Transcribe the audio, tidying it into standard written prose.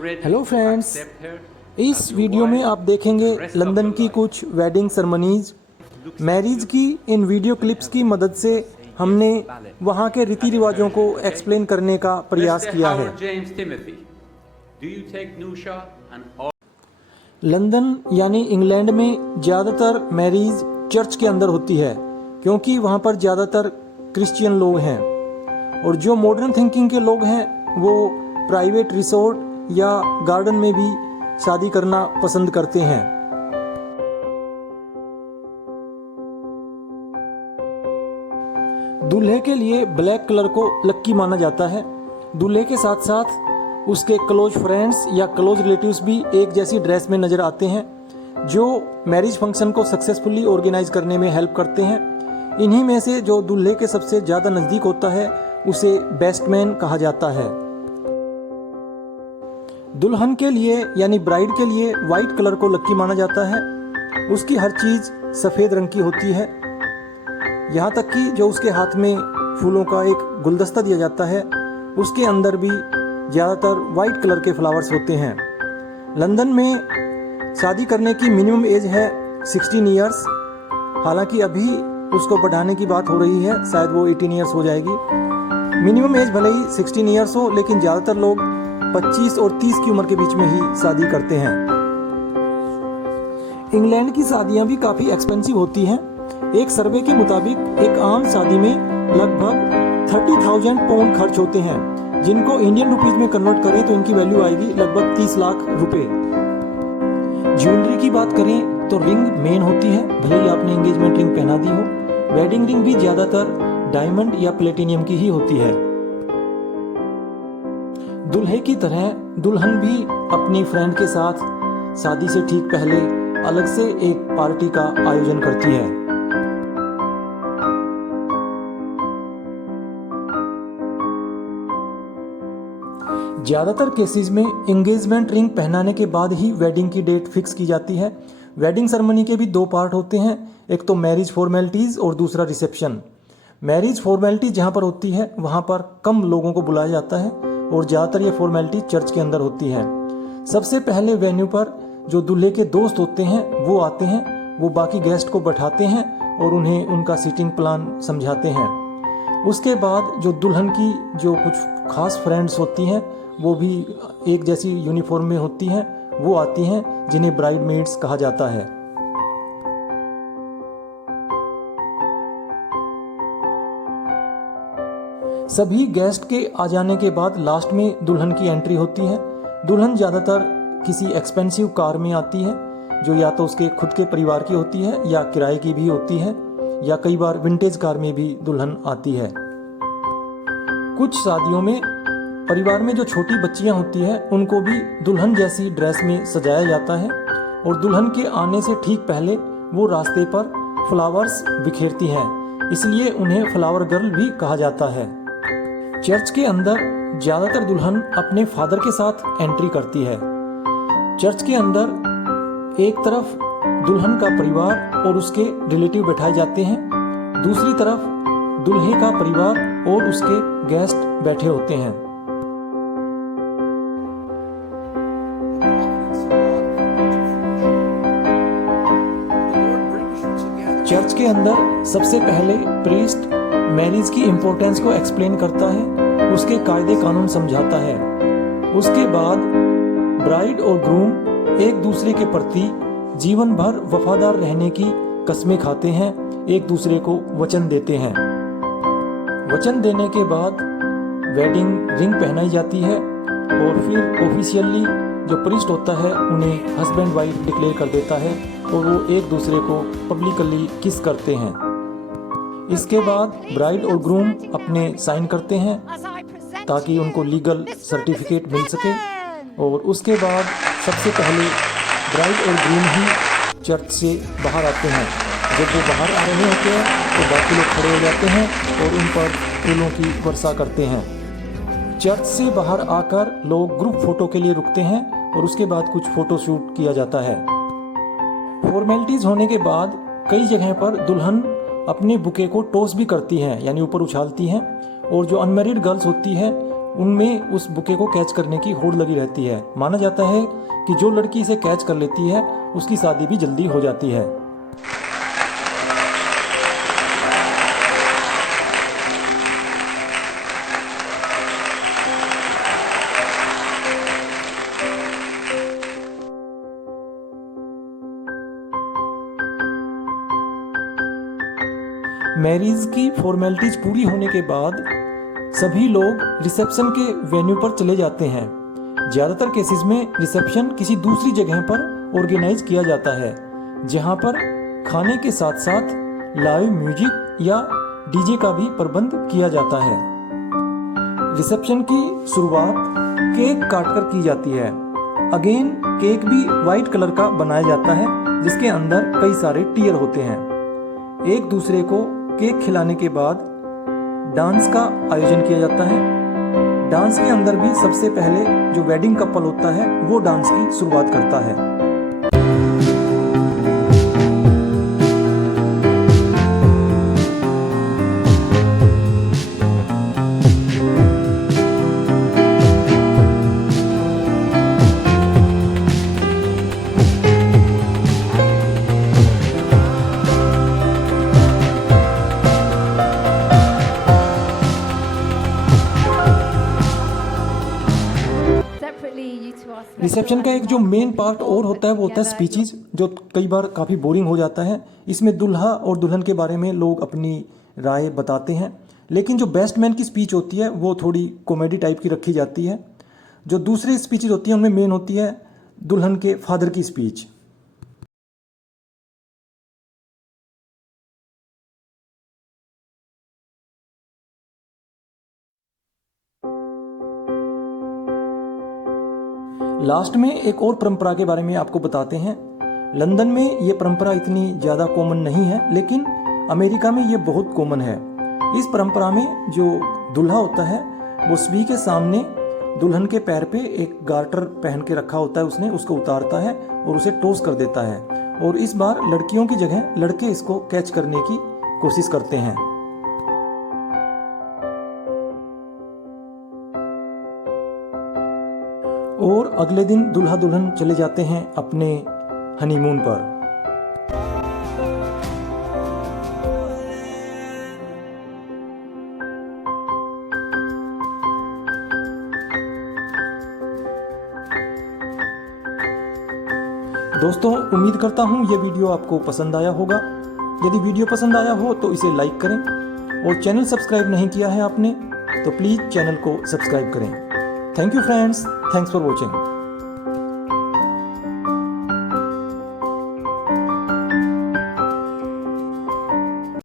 Hello friends, इस video में आप देखेंगे लंदन की कुछ वेडिंग सेरेमनीज। मैरिज की इन वीडियो क्लिप्स की मदद से हमने वहाँ के रीति रिवाजों को एक्सप्लेन करने का प्रयास किया है। लंदन यानी इंग्लैंड में ज़्यादातर मैरिज चर्च के अंदर होती है, क्योंकि वहाँ पर ज़्यादातर क्रिश्चियन लोग हैं, और जो मॉडर्न थिंकिंग के लोग हैं वो प्राइवेट रिसोर्ट या गार्डन में भी शादी करना पसंद करते हैं। दूल्हे के लिए ब्लैक कलर को लक्की माना जाता है। दूल्हे के साथ साथ उसके क्लोज फ्रेंड्स या क्लोज रिलेटिव्स भी एक जैसी ड्रेस में नजर आते हैं, जो मैरिज फंक्शन को सक्सेसफुली ऑर्गेनाइज करने में हेल्प करते हैं। इन्हीं में से जो दूल्हे के सबसे ज़्यादा नज़दीक होता है उसे बेस्ट मैन कहा जाता है। दुल्हन के लिए यानी ब्राइड के लिए वाइट कलर को लक्की माना जाता है। उसकी हर चीज़ सफ़ेद रंग की होती है, यहाँ तक कि जो उसके हाथ में फूलों का एक गुलदस्ता दिया जाता है उसके अंदर भी ज़्यादातर वाइट कलर के फ्लावर्स होते हैं। लंदन में शादी करने की मिनिमम एज है 16 ईयर्स। हालांकि अभी उसको बढ़ाने की बात हो रही है, शायद वो 18 ईयर्स हो जाएगी। मिनिमम एज भले ही 16 ईयर्स हो, लेकिन ज़्यादातर लोग 25 और 30 की उम्र के बीच में ही शादी करते हैं। इंग्लैंड की शादियां भी काफ़ी एक्सपेंसिव होती हैं। एक सर्वे के मुताबिक एक आम शादी में लगभग 30,000 पाउंड खर्च होते हैं, जिनको इंडियन रुपीज में कन्वर्ट करें तो इनकी वैल्यू आएगी लगभग 30 लाख रुपए। ज्वेलरी की बात करें तो रिंग मेन होती है, भले ही आपने एंगेजमेंट रिंग पहना दी हो। वेडिंग रिंग भी ज़्यादातर डायमंड या प्लेटिनियम की ही होती है। दूल्हे की तरह दुल्हन भी अपनी फ्रेंड के साथ शादी से ठीक पहले अलग से एक पार्टी का आयोजन करती है। ज़्यादातर केसेस में एंगेजमेंट रिंग पहनाने के बाद ही वेडिंग की डेट फिक्स की जाती है। वेडिंग सेरेमनी के भी दो पार्ट होते हैं, एक तो मैरिज फॉर्मेलिटीज़ और दूसरा रिसेप्शन। मैरिज फॉर्मेलिटीज जहाँ पर होती है वहाँ पर कम लोगों को बुलाया जाता है, और ज़्यादातर ये फॉर्मेलिटी चर्च के अंदर होती है। सबसे पहले वेन्यू पर जो दूल्हे के दोस्त होते हैं वो आते हैं, वो बाकी गेस्ट को बैठाते हैं और उन्हें उनका सीटिंग प्लान समझाते हैं। उसके बाद जो दुल्हन की जो कुछ खास फ्रेंड्स होती हैं वो भी एक जैसी यूनिफॉर्म में होती हैं, वो आती हैं, जिन्हें ब्राइड मेड्स कहा जाता है। सभी गेस्ट के आ जाने के बाद लास्ट में दुल्हन की एंट्री होती है। दुल्हन ज़्यादातर किसी एक्सपेंसिव कार में आती है, जो या तो उसके खुद के परिवार की होती है या किराए की भी होती है, या कई बार विंटेज कार में भी दुल्हन आती है। कुछ शादियों में परिवार में जो छोटी बच्चियां होती हैं उनको भी दुल्हन जैसी ड्रेस में सजाया जाता है, और दुल्हन के आने से ठीक पहले वो रास्ते पर फ्लावर्स बिखेरती हैं, इसलिए उन्हें फ्लावर गर्ल भी कहा जाता है। चर्च के अंदर ज़्यादातर दुल्हन अपने फादर के साथ एंट्री करती है। चर्च के अंदर एक तरफ दुल्हन का परिवार और उसके रिलेटिव बैठाए जाते हैं, दूसरी तरफ दूल्हे का परिवार और उसके गेस्ट बैठे होते हैं। चर्च के अंदर सबसे पहले प्रीस्ट मैरिज की इम्पोर्टेंस को एक्सप्लेन करता है, उसके कायदे कानून समझाता है। उसके बाद ब्राइड और ग्रूम एक दूसरे के प्रति जीवन भर वफादार रहने की कस्में खाते हैं, एक दूसरे को वचन देते हैं। वचन देने के बाद वेडिंग रिंग पहनाई जाती है, और फिर ऑफिशियली जो प्रीस्ट होता है उन्हें हस्बैंड वाइफ डिक्लेयर कर देता है, और वो एक दूसरे को पब्लिकली किस करते हैं। इसके बाद ब्राइड और ग्रूम अपने साइन करते हैं ताकि उनको लीगल सर्टिफिकेट मिल सके, और उसके बाद सबसे पहले ब्राइड और ग्रूम ही चर्च से बाहर आते हैं। जब वो बाहर आ रहे होते हैं तो बाकी लोग खड़े हो जाते हैं और उन पर फूलों की वर्षा करते हैं। चर्च से बाहर आकर लोग ग्रुप फोटो के लिए रुकते हैं, और उसके बाद कुछ फोटो शूट किया जाता है। फॉर्मेलिटीज होने के बाद कई जगह पर दुल्हन अपने बुके को टॉस भी करती हैं, यानी ऊपर उछालती हैं, और जो अनमैरिड गर्ल्स होती है उनमें उस बुके को कैच करने की होड़ लगी रहती है। माना जाता है कि जो लड़की इसे कैच कर लेती है उसकी शादी भी जल्दी हो जाती है। मैरिज की फॉर्मेलिटीज पूरी होने के बाद सभी लोग रिसेप्शन के वेन्यू पर चले जाते हैं। ज़्यादातर केसेस में रिसेप्शन किसी दूसरी जगह पर ऑर्गेनाइज किया जाता है, जहां पर खाने के साथ साथ लाइव म्यूजिक या डीजे का भी प्रबंध किया जाता है। रिसेप्शन की शुरुआत केक काटकर की जाती है। अगेन केक भी वाइट कलर का बनाया जाता है, जिसके अंदर कई सारे टीयर होते हैं। एक दूसरे को केक खिलाने के बाद डांस का आयोजन किया जाता है। डांस के अंदर भी सबसे पहले जो वेडिंग कपल होता है वो डांस की शुरुआत करता है। रिसेप्शन का एक जो मेन पार्ट और होता है वो होता है स्पीचेस, जो कई बार काफ़ी बोरिंग हो जाता है। इसमें दूल्हा और दुल्हन के बारे में लोग अपनी राय बताते हैं, लेकिन जो बेस्ट मैन की स्पीच होती है वो थोड़ी कॉमेडी टाइप की रखी जाती है। जो दूसरी स्पीचेस होती हैं उनमें मेन होती है दुल्हन के फादर की स्पीच। लास्ट में एक और परंपरा के बारे में आपको बताते हैं। लंदन में ये परंपरा इतनी ज़्यादा कॉमन नहीं है, लेकिन अमेरिका में ये बहुत कॉमन है। इस परंपरा में जो दूल्हा होता है वो सभी के सामने दुल्हन के पैर पे एक गार्टर पहन के रखा होता है, उसने उसको उतारता है और उसे टॉस कर देता है। और इस बार लड़कियों की जगह लड़के इसको कैच करने की कोशिश करते हैं। और अगले दिन दूल्हा दुल्हन चले जाते हैं अपने हनीमून पर। दोस्तों, उम्मीद करता हूँ ये वीडियो आपको पसंद आया होगा। यदि वीडियो पसंद आया हो तो इसे लाइक करें, और चैनल सब्सक्राइब नहीं किया है आपने तो प्लीज़ चैनल को सब्सक्राइब करें। Thank you friends, thanks for watching.